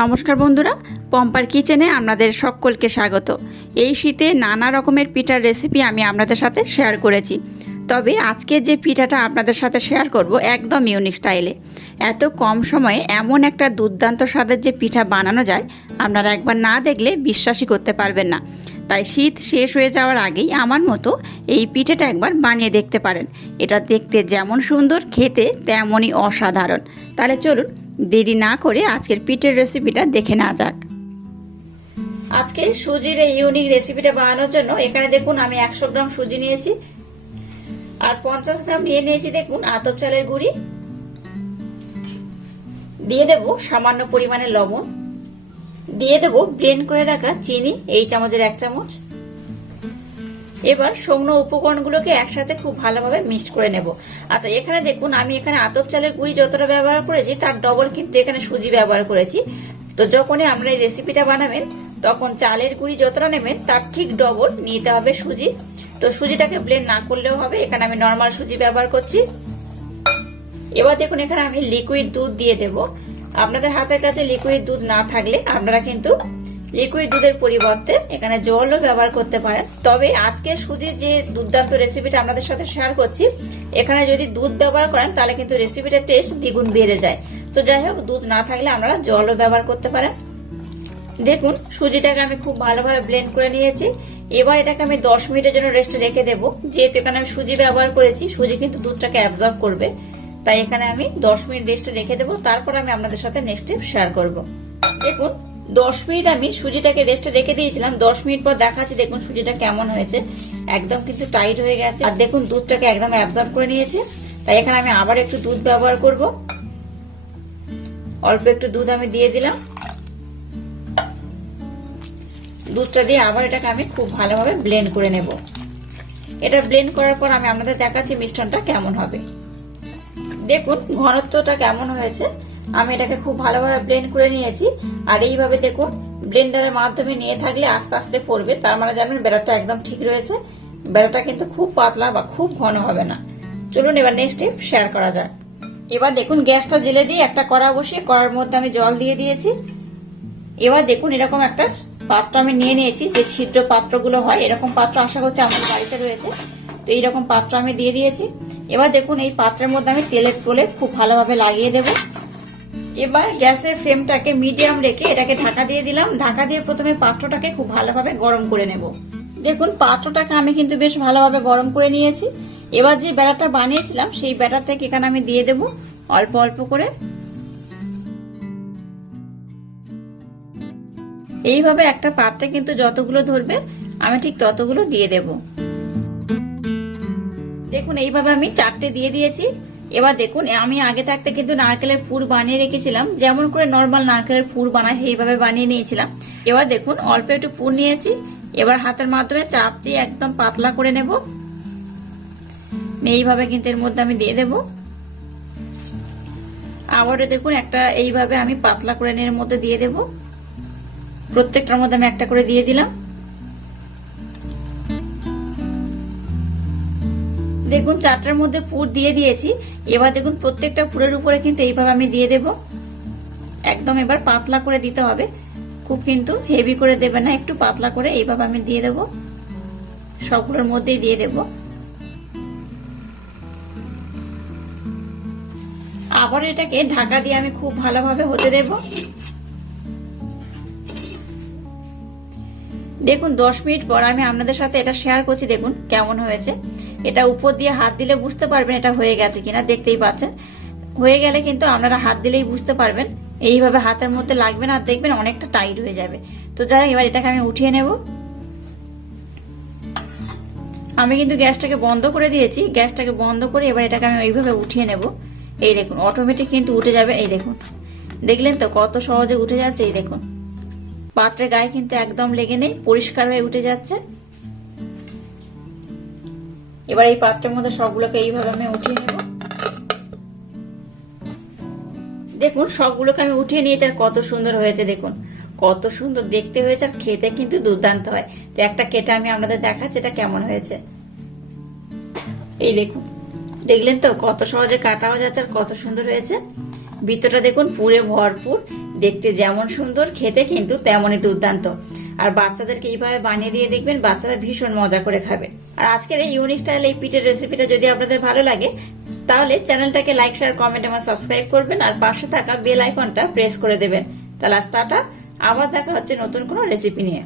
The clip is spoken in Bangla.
নমস্কার বন্ধুরা, পম্পার কিচেনে আপনাদের সকলকে স্বাগত। এই শীতে নানা রকমের পিঠার রেসিপি আমি আপনাদের সাথে শেয়ার করেছি। তবে আজকের যে পিঠাটা আপনাদের সাথে শেয়ার করব একদম ইউনিক স্টাইলে এত কম সময়ে এমন একটা দুর্দান্ত স্বাদের যে পিঠা বানানো যায়, আপনারা একবার না দেখলে বিশ্বাসই করতে পারবেন না। তাই শীত শেষ হয়ে যাওয়ার আগেই আমার মতো এই পিঠেটা একবার বানিয়ে দেখতে পারেন। এটা দেখতে যেমন সুন্দর, খেতে তেমনই অসাধারণ। তাহলে চলুন দেরি না করে আজকের পিঠের রেসিপিটা দেখে না যাক। আজকে সুজির এই ইউনিক রেসিপিটা বানানোর জন্য এখানে দেখুন আমি একশো গ্রাম সুজি নিয়েছি। আর পঞ্চাশ গ্রাম নিয়ে নিয়েছি দেখুন আতপ চালের গুঁড়ি। দিয়ে দেব সামান্য পরিমাণে লবণ। দিয়ে দেবো ব্লেন্ড করে রাখা চিনি, এই চামচের এক চামচ। এবার শুকনো উপকরণগুলোকে একসাথে খুব ভালোভাবে মিক্সড করে নেব। আচ্ছা এখানে দেখুন, আমি এখানে আতপ চালের গুঁড়ি যতটা ব্যবহার করেছি, তার ডবল কিন্তু এখানে সুজি ব্যবহার করেছি। তো যখনই আমরা এই রেসিপিটা বানাবেন, তখন চালের গুঁড়ি যতটা নেবেন, তার ঠিক ডবল নিতে হবে সুজি। তো সুজিটাকে ব্লেন্ড না করলেও হবে, এখানে আমি নর্মাল সুজি ব্যবহার করছি। এবার দেখুন, এখানে আমি লিকুইড দুধ দিয়ে দেব। আপনাদের হাতের কাছে লিকুইড দুধ না থাকলে আপনারা কিন্তু লিকুইড দুধের পরিবর্তে এখানে জলও ব্যবহার করতে পারেন। তবে আজকে সুজির যে দুর্দান্ত রেসিপিটা আপনাদের সাথে শেয়ার করছি, এখানে যদি দুধ ব্যবহার করেন, তাহলে কিন্তু রেসিপিটার টেস্ট দ্বিগুণ বেড়ে যায়। তো যাই হোক, দুধ না থাকলে আপনারা জলও ব্যবহার করতে পারেন। দেখুন, সুজিটাকে আমি খুব ভালোভাবে ব্লেন্ড করে নিয়েছি। এবার এটাকে আমি দশ মিনিটের জন্য রেস্টে রেখে দেবো। যেহেতু এখানে আমি সুজি ব্যবহার করেছি, সুজি কিন্তু দুধটাকে অ্যাবজর্ব করবে। তাই এখানে আমি দশ মিনিট রেস্টে রেখে দেবো। তারপর আমি আপনাদের সাথে নেক্সট শেয়ার করব। দেখুন দশ মিনিট আমি সুজিটাকে রেস্টে রেখে দিয়েছিলাম। দশ মিনিট পর দেখাচ্ছি, দেখুন সুজিটা কেমন হয়েছে। একদম কিন্তু টাইট হয়ে গেছে। আর দেখুন, দুধটাকে একদম অ্যাবজর্ব করে নিয়েছে। তাই এখানে আমি আবার একটু দুধ ব্যবহার করব। অল্প একটু দুধ আমি দিয়ে দিলাম। দুধটা দিয়ে আবার এটাকে আমি খুব ভালোভাবে ব্লেন্ড করে নেব। এটা ব্লেন্ড করার পর আমি আপনাদের দেখাচ্ছি মিষ্টনটা কেমন হবে। দেখুন, ঘনত্বটা কেমন হয়েছে। আমি এটাকে খুব ভালোভাবে ব্লেন্ড করে নিয়েছি। আর এইভাবে দেখুন ব্লেন্ডারের মাধ্যমে নিয়ে থাকলে আস্তে আস্তে পড়বে। তার মানে জানবেন বেড়াটা একদম ঠিক রয়েছে। বেড়াটা কিন্তু খুব পাতলা বা খুব ঘন হবে না। চলুন এবার নেক্সট স্টেপ শেয়ার করা যাক। এবার দেখুন, গ্যাসটা জেলে দিয়ে একটা কড়া বসিয়ে, কড়ার মধ্যে আমি জল দিয়ে দিয়েছি। এবার দেখুন, এরকম একটা পাত্র আমি নিয়ে নিয়েছি, যে ছিদ্র পাত্রগুলো হয়, এরকম পাত্র আশা করছি আমাদের বাড়িতে রয়েছে। তো এইরকম পাত্র আমি দিয়ে দিয়েছি। এবার দেখুন, এই পাত্রের মধ্যে আমি তেলের প্রলেপ খুব ভালোভাবে লাগিয়ে দেব। এবার গ্যাসের ফ্লেমটাকে মিডিয়াম রেখে এটাকে ঢাকা দিয়ে দিলাম। ঢাকা দিয়ে প্রথমে পাত্রটাকে খুব ভালোভাবে গরম করে নেব। দেখুন, পাত্রটাকে আমি কিন্তু বেশ ভালোভাবে গরম করে নিয়েছি। এবার যে ব্যাটারটা বানিয়েছিলাম, সেই ব্যাটার থেকে এখানে আমি দিয়ে দেব অল্প অল্প করে। এইভাবে একটা পাত্রে কিন্তু যতগুলো ধরবে, আমি ঠিক ততগুলো দিয়ে দেব। দেখুন, এইভাবে আমি চারটে দিয়ে দিয়েছি। এবার দেখুন, আমি আগে থাকতে কিন্তু নারকেলের পুর বানিয়ে রেখেছিলাম। যেমন করে নর্মাল নারকেলের পুর বানায়, সেইভাবে বানিয়ে নিয়েছিলাম। এবার দেখুন, অল্প একটু পুর নিয়েছি। এবার হাতের মাধ্যমে চাপ দিয়ে একদম পাতলা করে নেব। এইভাবে কিন্তু এর মধ্যে আমি দিয়ে দেব। আবারও দেখুন, একটা এইভাবে আমি পাতলা করে এর মধ্যে দিয়ে দেবো। প্রত্যেকটার মধ্যে আমি একটা করে দিয়ে দিলাম। দেখুন, চারটার মধ্যে পুর দিয়ে দিয়েছি। এবার দেখুন, প্রত্যেকটা পুরের উপরে কিন্তু এইভাবে আমি দিয়ে দেব। একদম এবার পাতলা করে দিতে হবে। খুব কিন্তু হেভি করে দেবে না, একটু পাতলা করে এইভাবে আমি দিয়ে দেব। সবগুলোর মধ্যেই দিয়ে দেব। আবার এটাকে ঢাকা দিয়ে আমি খুব ভালোভাবে হতে দেবো। দেখুন, দশ মিনিট পর আমি আপনাদের সাথে এটা শেয়ার করছি। দেখুন, কেমন হয়েছে। এটা উপর দিয়ে হাত দিলে বুঝতে পারবেন এটা হয়ে গেছে কিনা, দেখতেই পাচ্ছেন। হয়ে গেলে কিন্তু আপনারা হাত দিলেই বুঝতে পারবেন। এইভাবে হাতের মধ্যে লাগবে না দেখবেন অনেকটা টাইট হয়ে যাবে। তো যাই হোক, এবার এটাকে আমি উঠিয়ে নেব। আমি কিন্তু গ্যাসটাকে বন্ধ করে দিয়েছি। গ্যাসটাকে বন্ধ করে এবার এটাকে আমি ওইভাবে উঠিয়ে নেব। এই দেখুন অটোমেটিক কিন্তু উঠে যাবে, এই দেখুন। দেখলেন তো কত সহজে উঠে যাচ্ছে, এই দেখুন। পাত্রের গায়ে কিন্তু একদম লেগে নেই, পরিষ্কার হয়ে উঠে যাচ্ছে। এবার এই পাত্রের মধ্যে সবগুলোকে এইভাবে আমি উঠিয়ে নেব। দেখুন, সবগুলোকে আমি উঠিয়ে নিয়েছি আর কত সুন্দর হয়েছে, দেখুন। কত সুন্দর দেখতে হয়েছে আর খেতে কিন্তু দুর্দান্ত হয়। তো একটা কেটে আমি আপনাদের দেখাচ্ছি এটা কেমন হয়েছে। এই দেখুন, দেখলেন তো কত সহজে কাটাও যাচ্ছে আর কত সুন্দর হয়েছে। ভিতরটা দেখুন পুরে ভরপুর। দেখতে যেমন সুন্দর, খেতে কিন্তু তেমনই দুর্দান্ত। আর বাচ্চাদেরকে এইভাবে বানিয়ে দিয়ে দেখবেন, বাচ্চারা ভীষণ মজা করে খাবে। আর আজকের এই ইউনিক স্টাইল এই পিঠের রেসিপিটা যদি আপনাদের ভালো লাগে, তাহলে চ্যানেলটাকে লাইক শেয়ার কমেন্ট এবং সাবস্ক্রাইব করবেন, আর পাশে থাকা বেল আইকনটা প্রেস করে দেবেন। তাহলে টাটা, আবার দেখা হচ্ছে নতুন কোনো রেসিপি নিয়ে।